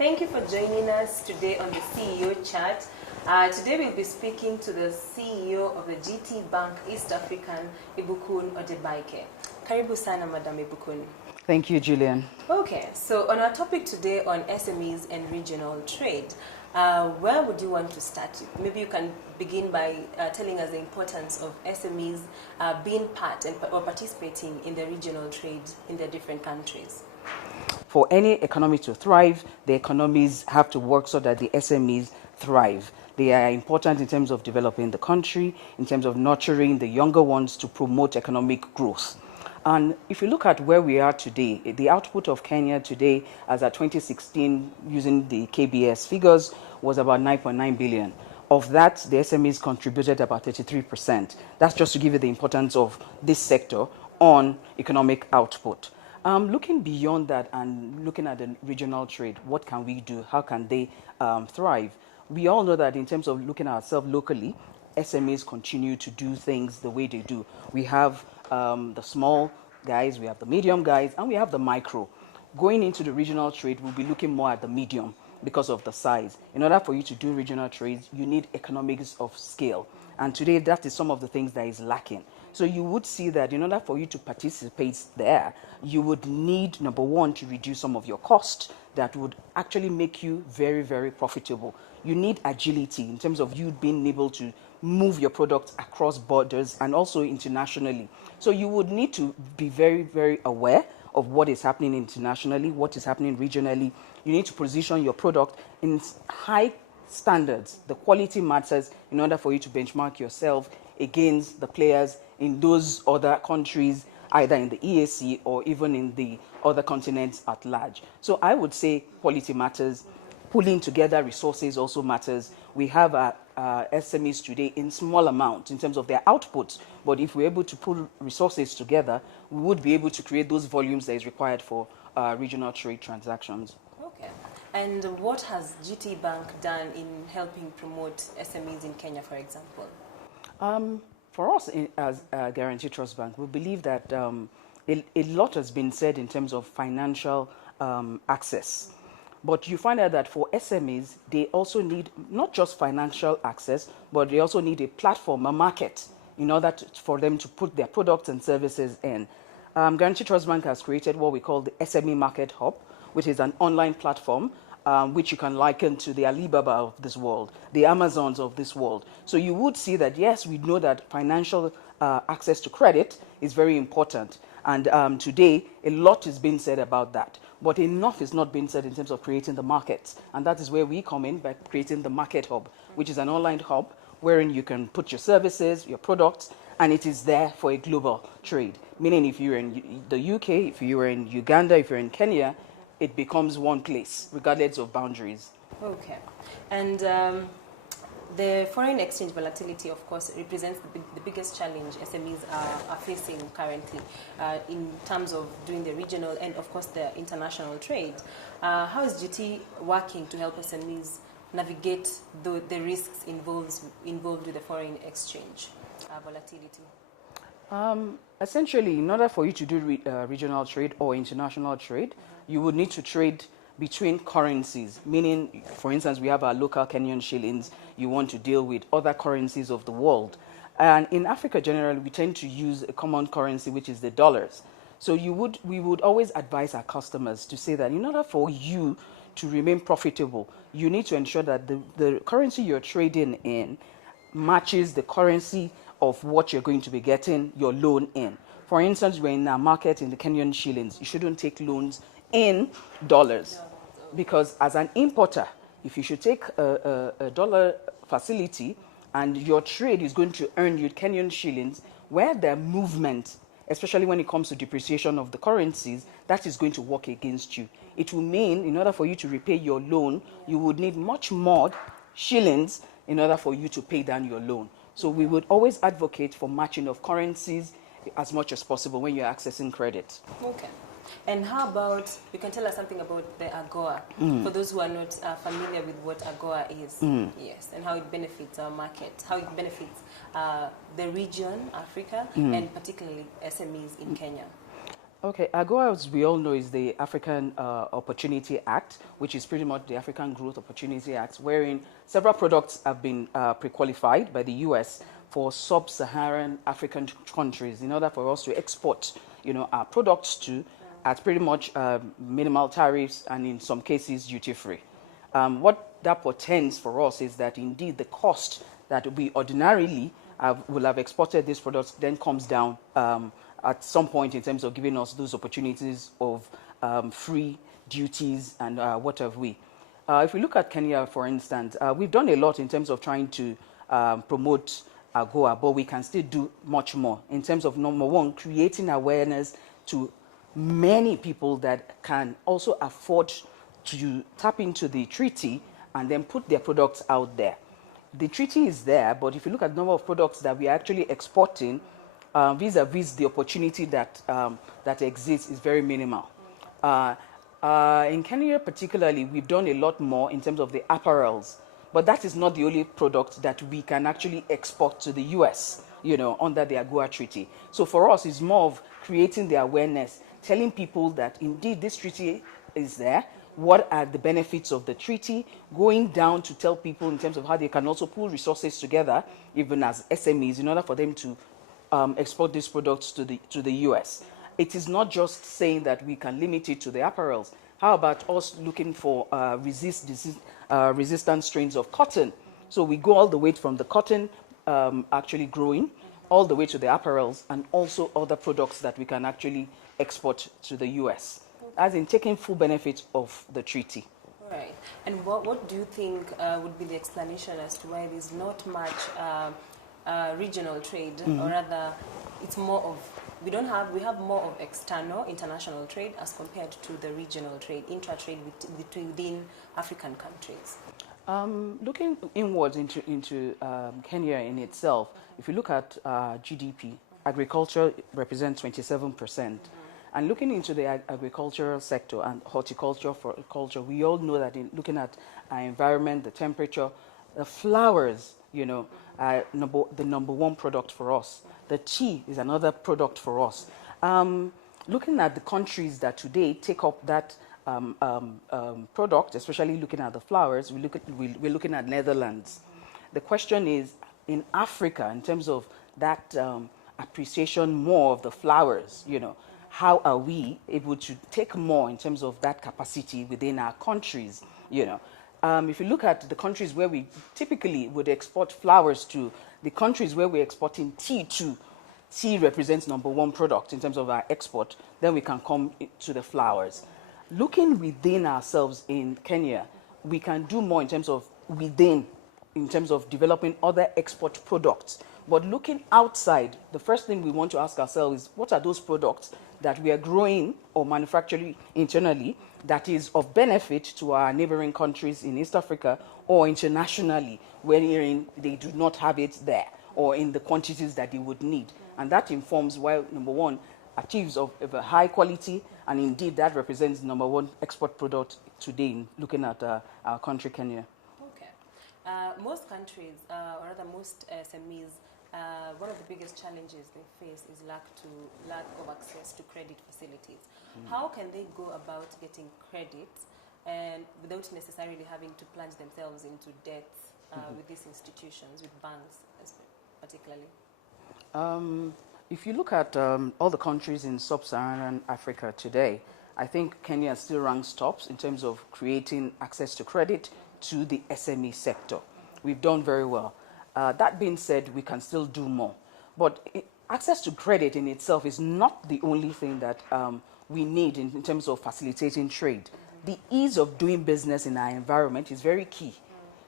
Thank you for joining us today on the CEO Chat. Today we'll be speaking to the CEO of the GTBank East African, Ibukun Odegbaike. Karibu sana, Madam Ibukun. Thank you, Julian. Okay, so on our topic today on SMEs and regional trade, where would you want to start? Maybe you can begin by telling us the importance of SMEs being part or participating in the regional trade in the different countries. For any economy to thrive, the economies have to work so that the SMEs thrive. They are important in terms of developing the country, in terms of nurturing the younger ones to promote economic growth. And if you look at where we are today, the output of Kenya today, as at 2016, using the KBS figures, was about 9.9 billion. Of that, the SMEs contributed about 33%. That's just to give you the importance of this sector on economic output. Looking beyond that and looking at the regional trade, what can we do? How can they thrive? We all know that in terms of looking at ourselves locally, SMEs continue to do things the way they do. We have the small guys, we have the medium guys, and we have the micro. Going into the regional trade, we'll be looking more at the medium because of the size. In order for you to do regional trades, you need economics of scale. And today, that is some of the things that is lacking. So you would see that in order for you to participate there, you would need, number one, to reduce some of your cost that would actually make you very, very profitable. You need agility in terms of you being able to move your products across borders and also internationally. So you would need to be very, very aware of what is happening internationally, what is happening regionally. You need to position your product in high standards. The quality matters in order for you to benchmark yourself against the players in those other countries, either in the EAC or even in the other continents at large. So I would say quality matters. Pulling together resources also matters. We have SMEs today in small amount in terms of their output, but if we're able to pull resources together, we would be able to create those volumes that is required for regional trade transactions. Okay. And what has GTBank done in helping promote SMEs in Kenya, for example? For us as Guarantee Trust Bank, we believe that a lot has been said in terms of financial access. But you find out that for SMEs, they also need not just financial access, but they also need a platform, a market, in order for them to put their products and services in. Guarantee Trust Bank has created what we call the SME Market Hub, which is an online platform which you can liken to the Alibaba of this world, the Amazons of this world. So you would see that, yes, we know that financial access to credit is very important. And today, a lot is being said about that. But enough is not being said in terms of creating the markets. And that is where we come in by creating the Market Hub, which is an online hub wherein you can put your services, your products, and it is there for a global trade. Meaning if you're in the UK, if you're in Uganda, if you're in Kenya, it becomes one place, regardless of boundaries. Okay. And the foreign exchange volatility, of course, represents the biggest challenge SMEs are facing currently in terms of doing the regional and, of course, the international trade. How is GT working to help SMEs navigate the risks involved with the foreign exchange volatility? Essentially, in order for you to do regional trade or international trade, you would need to trade between currencies, meaning, for instance, we have our local Kenyan shillings. You want to deal with other currencies of the world. And in Africa, generally, we tend to use a common currency, which is the dollars. So we would always advise our customers to say that in order for you to remain profitable, you need to ensure that the currency you're trading in matches the currency of what you're going to be getting your loan in. For instance, we're in a market in the Kenyan shillings. You shouldn't take loans in dollars. Because as an importer, if you should take a dollar facility and your trade is going to earn you Kenyan shillings, where the movement, especially when it comes to depreciation of the currencies, that is going to work against you. It will mean in order for you to repay your loan, you would need much more shillings in order for you to pay down your loan. So we would always advocate for matching of currencies as much as possible when you're accessing credit. Okay. And how about, you can tell us something about the AGOA, for those who are not familiar with what AGOA is, yes, and how it benefits our market, how it benefits the region, Africa, and particularly SMEs in Kenya. Okay, AGOA, as we all know, is the African Opportunity Act, which is pretty much the African Growth Opportunity Act, wherein several products have been pre-qualified by the US for sub-Saharan African countries in order for us to export, our products to at pretty much minimal tariffs and in some cases duty-free. What that portends for us is that indeed the cost that we ordinarily will have exported these products then comes down at some point in terms of giving us those opportunities of free duties and what have we. If we look at Kenya, for instance, we've done a lot in terms of trying to promote AGOA, but we can still do much more in terms of, number one, creating awareness to many people that can also afford to tap into the treaty and then put their products out there. The treaty is there, but if you look at the number of products that we are actually exporting, vis-a-vis the opportunity that that exists, is very minimal. In Kenya particularly, we've done a lot more in terms of the apparels, but that is not the only product that we can actually export to the US, under the AGOA treaty. So for us, it's more of creating the awareness, telling people that indeed this treaty is there, what are the benefits of the treaty, going down to tell people in terms of how they can also pool resources together, even as SMEs, in order for them to export these products to the US. It is not just saying that we can limit it to the apparels. How about us looking for resistant strains of cotton? So we go all the way from the cotton actually growing, all the way to the apparels, and also other products that we can actually export to the US, as in taking full benefit of the treaty. Right. And what do you think would be the explanation as to why there's not much regional trade, or rather, it's more of, we have more of external, international trade as compared to the regional trade, intra-trade within African countries? Looking inwards into Kenya in itself, if you look at GDP, agriculture represents 27%. And looking into the agricultural sector and horticulture for culture, we all know that in looking at our environment, the temperature, the flowers, are the number one product for us. The tea is another product for us. Looking at the countries that today take up that product, especially looking at the flowers, we're looking at Netherlands. The question is, in Africa, in terms of that appreciation more of the flowers, how are we able to take more in terms of that capacity within our countries? If you look at the countries where we typically would export flowers to, the countries where we're exporting tea to, tea represents number one product in terms of our export, then we can come to the flowers. Looking within ourselves in Kenya, we can do more in terms of developing other export products. But looking outside, the first thing we want to ask ourselves is, what are those products that we are growing or manufacturing internally that is of benefit to our neighboring countries in East Africa or internationally, wherein they do not have it there or in the quantities that they would need? And that informs why, number one, achieves of a high quality, and indeed that represents number one export product today in looking at our country, Kenya. Okay. Most countries, or rather most SMEs, one of the biggest challenges they face is lack of access to credit facilities. How can they go about getting credit and without necessarily having to plunge themselves into debt with these institutions, with banks particularly? If you look at all the countries in sub-Saharan Africa today, I think Kenya still ranks tops in terms of creating access to credit to the SME sector. We've done very well. That being said, we can still do more. But access to credit in itself is not the only thing that we need in terms of facilitating trade. The ease of doing business in our environment is very key.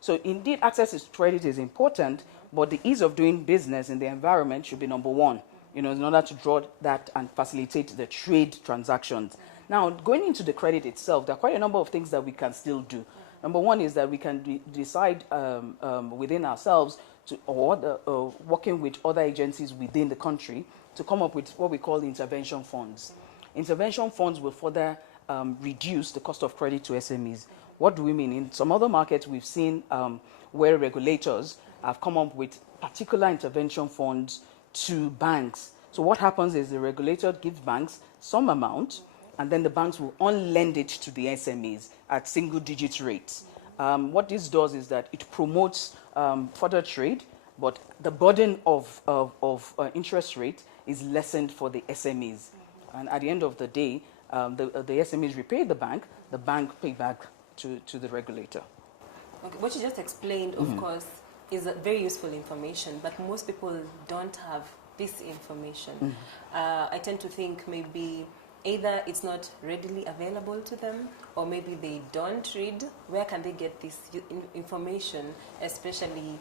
So indeed, access to credit is important, but the ease of doing business in the environment should be number one, in order to draw that and facilitate the trade transactions. Now, going into the credit itself, there are quite a number of things that we can still do. Number one is that we can decide within ourselves working with other agencies within the country to come up with what we call intervention funds. Intervention funds will further reduce the cost of credit to SMEs. What do we mean? In some other markets, we've seen where regulators have come up with particular intervention funds to banks So what happens is the regulator gives banks some amount, and then the banks will on-lend it to the SMEs at single-digit rates. What this does is that it promotes further trade, but the burden of interest rate is lessened for the SMEs. And at the end of the day, the SMEs repay the bank pay back to the regulator. Okay, what you just explained, of course, is very useful information, but most people don't have this information. I tend to think maybe either it's not readily available to them, or maybe they don't read. Where can they get this information, especially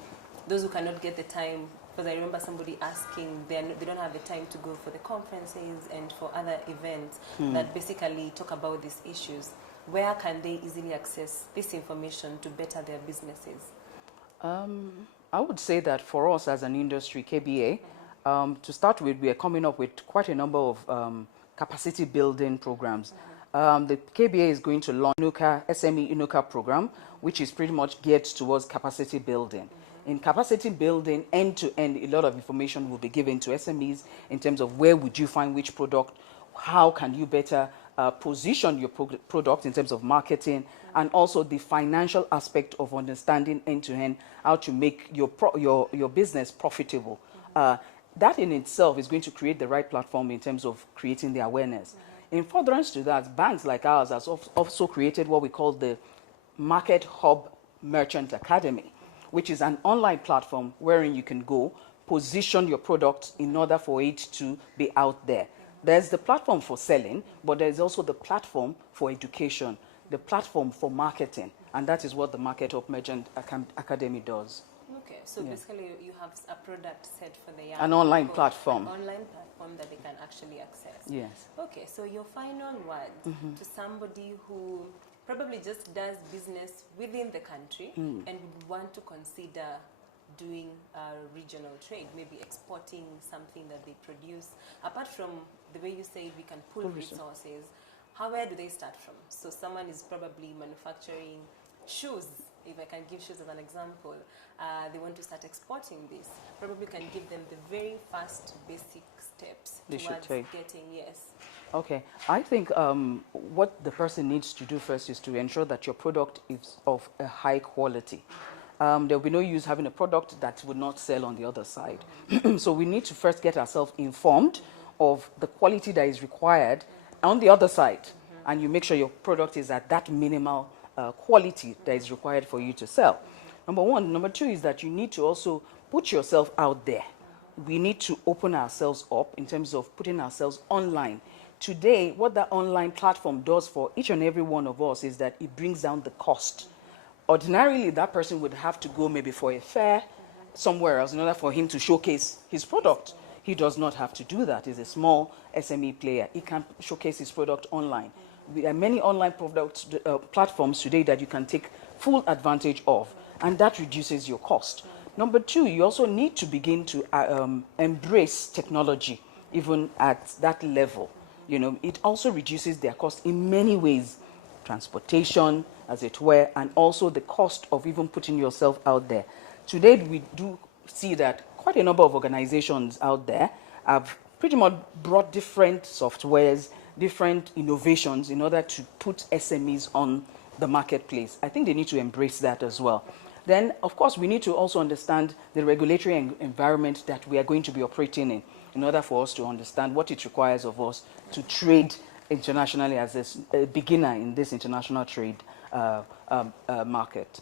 those who cannot get the time? Because I remember somebody asking, they don't have the time to go for the conferences and for other events that basically talk about these issues. Where can they easily access this information to better their businesses? I would say that for us as an industry, KBA, to start with, we are coming up with quite a number of capacity building programs. The KBA is going to launch SME Inuka program, which is pretty much geared towards capacity building. In capacity building, end-to-end, a lot of information will be given to SMEs in terms of where would you find which product, how can you better position your product in terms of marketing, and also the financial aspect of understanding end-to-end how to make your business profitable. That in itself is going to create the right platform in terms of creating the awareness. In furtherance to that, banks like ours have also created what we call the Market Hub Merchant Academy, which is an online platform wherein you can go position your product in order for it to be out there. There's the platform for selling, but there's also the platform for education, the platform for marketing, and that is what the Market Hub Merchant Academy does. Okay, so basically you have a product set for the young an online people, platform. An online platform that they can actually access. Yes. Okay, so your final word to somebody who probably just does business within the country and would want to consider doing regional trade, maybe exporting something that they produce. Apart from the way you say we can pull resources, where do they start from? So someone is probably manufacturing shoes, if I can give shoes as an example. They want to start exporting this. Probably can give them the very first basic steps towards getting, yes. Okay, I think what the person needs to do first is to ensure that your product is of a high quality. There will be no use having a product that would not sell on the other side. So we need to first get ourselves informed of the quality that is required on the other side. And you make sure your product is at that minimal quality that is required for you to sell. Number one. Number two is that you need to also put yourself out there. We need to open ourselves up in terms of putting ourselves online. Today, what that online platform does for each and every one of us is that it brings down the cost. Ordinarily, that person would have to go maybe for a fair somewhere else in order for him to showcase his product. He does not have to do that. He's a small SME player. He can showcase his product online. There are many online platforms today that you can take full advantage of, and that reduces your cost. Number two, you also need to begin to embrace technology, even at that level. You know, it also reduces their cost in many ways. Transportation, as it were, and also the cost of even putting yourself out there. Today, we do see that quite a number of organizations out there have pretty much brought different softwares, different innovations in order to put SMEs on the marketplace. I think they need to embrace that as well. Then, of course, we need to also understand the regulatory environment that we are going to be operating in order for us to understand what it requires of us to trade internationally as a beginner in this international trade market.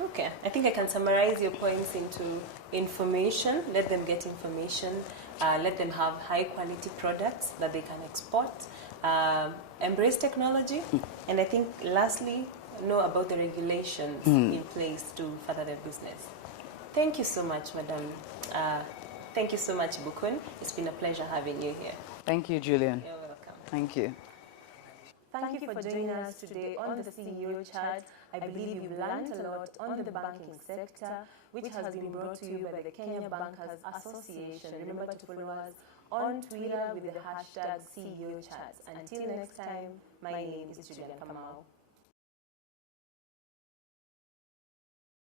Okay, I think I can summarize your points into information. Let them get information. Let them have high quality products that they can export. Embrace technology. And I think lastly, know about the regulations in place to further their business. Thank you so much, Madam. Thank you so much, Ibukun. It's been a pleasure having you here. Thank you, Julian. You're welcome. Thank you. Thank you for joining us today on the CEO Chat. I believe you've learned a lot on the banking sector, which has been brought to you by the Kenya Bankers Association. Remember to follow us on Twitter with the hashtag CEO Chats. Until next time, my name is Julian Kamau.